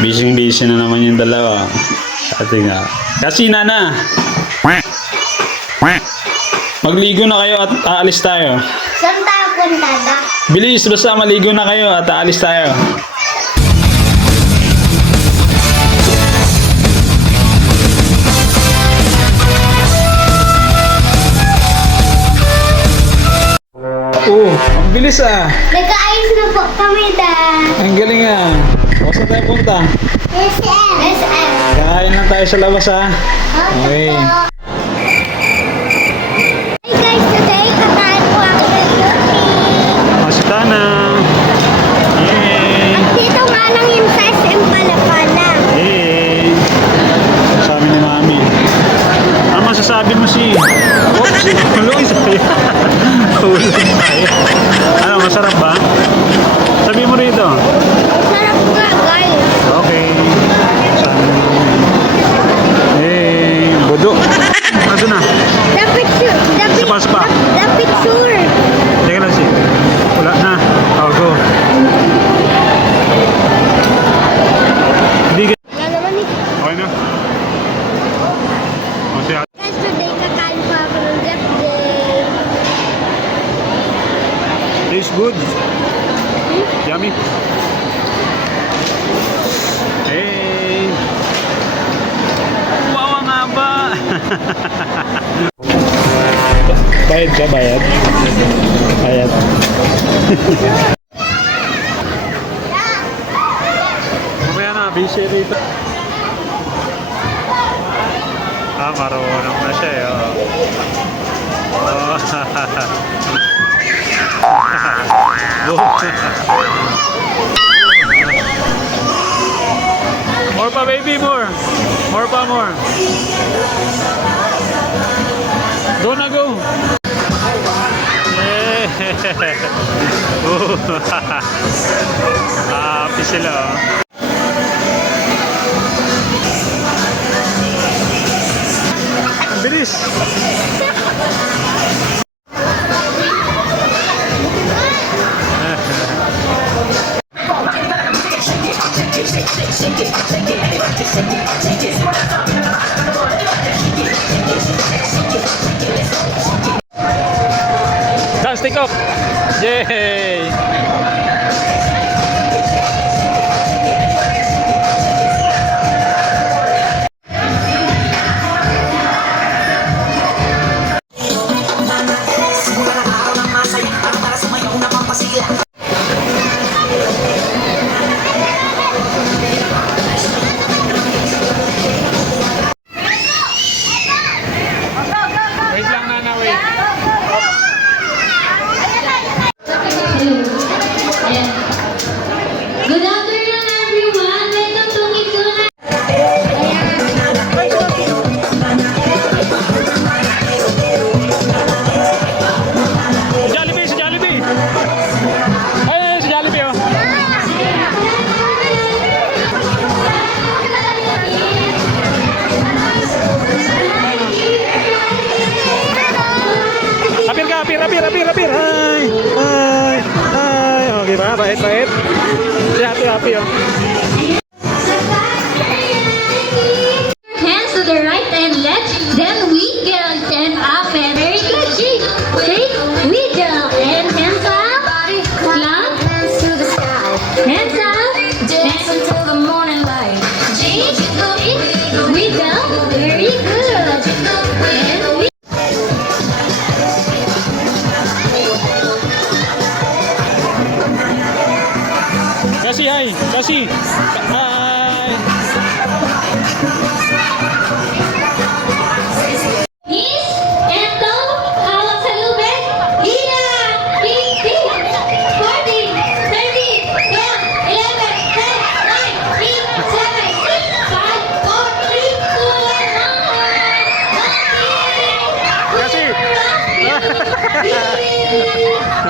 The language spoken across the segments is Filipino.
Busy na naman yung dalawa. Ate nga. Kasi na. Magligo na kayo at aalis tayo. Saan tayo punta ba? Bilis, basta maligo na kayo at aalis tayo. Ang bilis ah. Nag-aayos na po kami dad. Ang galing ah. O, saan tayo punta? SM. SM. Kain lang tayo sa labas ah. Okay. Hey guys, today kakain po ako ng cookie. O, si Tana. Yay. At dito nga lang yung sa SM Palapana. Yay. Sabi ni Mami. Ano masasabi mo si... Oops, hulungin sa'yo. Hulungin tayo. Ano, masarap ba? Sabi mo rito. Sarap nga guys. Okay. Sabi ni Mami. Budo. Ano na? The picture. Sapa. The picture. Teka lang si. Wala na. Oh, go. Hindi ka... Wala naman eh. Okay na. O siya. Guys, today kakain po ako ng Dep Day. Tastes good. Yummy. Hey. Wow, ang haba. Bayad ka, bayad. Bayad. Mamaya na, busy dito. Marunong na siya eh. More pa baby, more. More pa, more. Go na, go. Happy sila oh. Ang bilis. Dance, stick up. Yay! Wait lang, Nana, wait. Good afternoon, everyone. Welcome to Kituna. Si Jollibee! Ay, si Jollibee oh. Apir. Ay. Okay ba? Bait. Si Happy oh. Hands to the right and left. Then we can stand up and very good. Shake. Wiggle. And hands up. Clap. Hands up. Dance until the morning light. Shake. Wiggle. Very good. And we Kasi. Hi. Knees and toe, hawak sa lubid. Hila, 15, 14, 13, 12, 11, 10, 9, 8, 7, 6, 5, 4, 3, 2, 1. Kasi.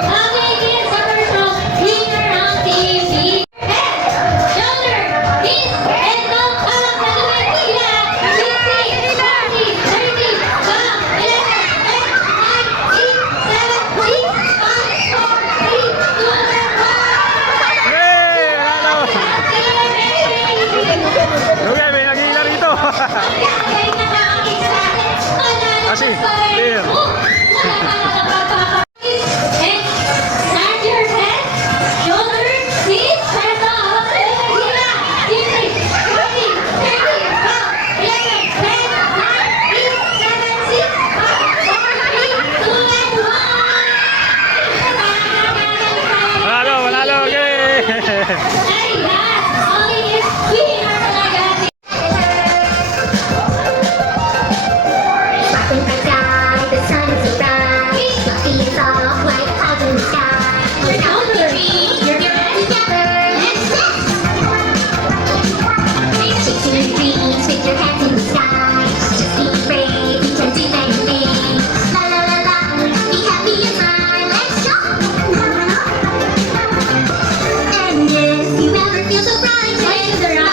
Okay, kids, summer from finger on TV. Head, shoulder, knees and toe, hawak sa lubid. Hila,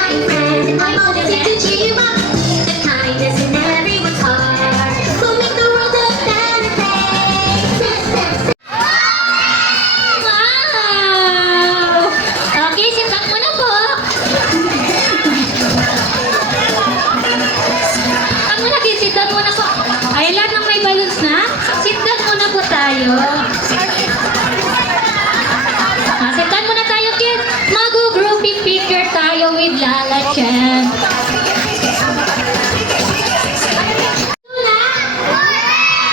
right friends and right motives to cheer you up. The kindness in everyone's heart will make the world a better place. Wow! Okay, sit back muna po. Ang muna, sit down muna po. Ay, lahat ng may balloons na? Sit down muna po tayo. Sit down muna tayo, kids. Mag-grouping picture tayo with Lala Chan.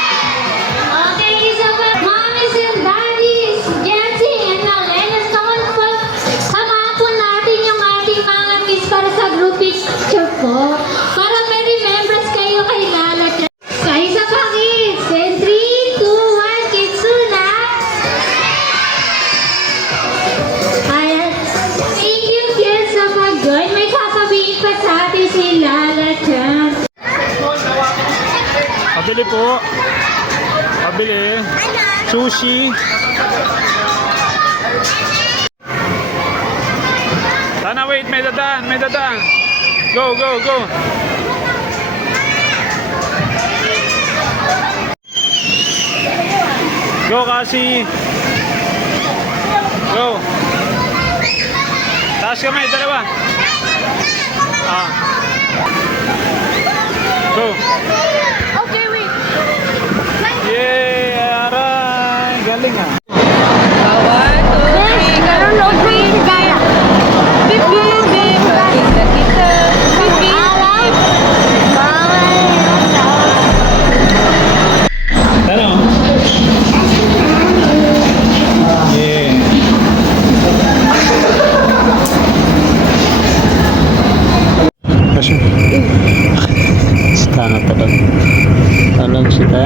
Okay, Isabel, mommies and daddies, Jency and Alena, samahan po natin yung ating mga kids para sa group picture po. Para may remembrance kayo kay Lala Chan. Sa isa pa, kids. And 3, 2, 1, kids, una. Ayan. Thank you, kids, sa pag-join. May sasabihin pa sa atin si Lala Chan. Pabili po. Pabili. Sushi. Sana, wait. May dadaan. May dadaan. Go, go, go. Go, Kasi. Go. Taas kamay, dalawa. Ah. Go. Okay, wait. Yay! Aray! Galing ah. Meron no green kaya. Ano? Yeah. Kasi Sita nga pala. Alam sita.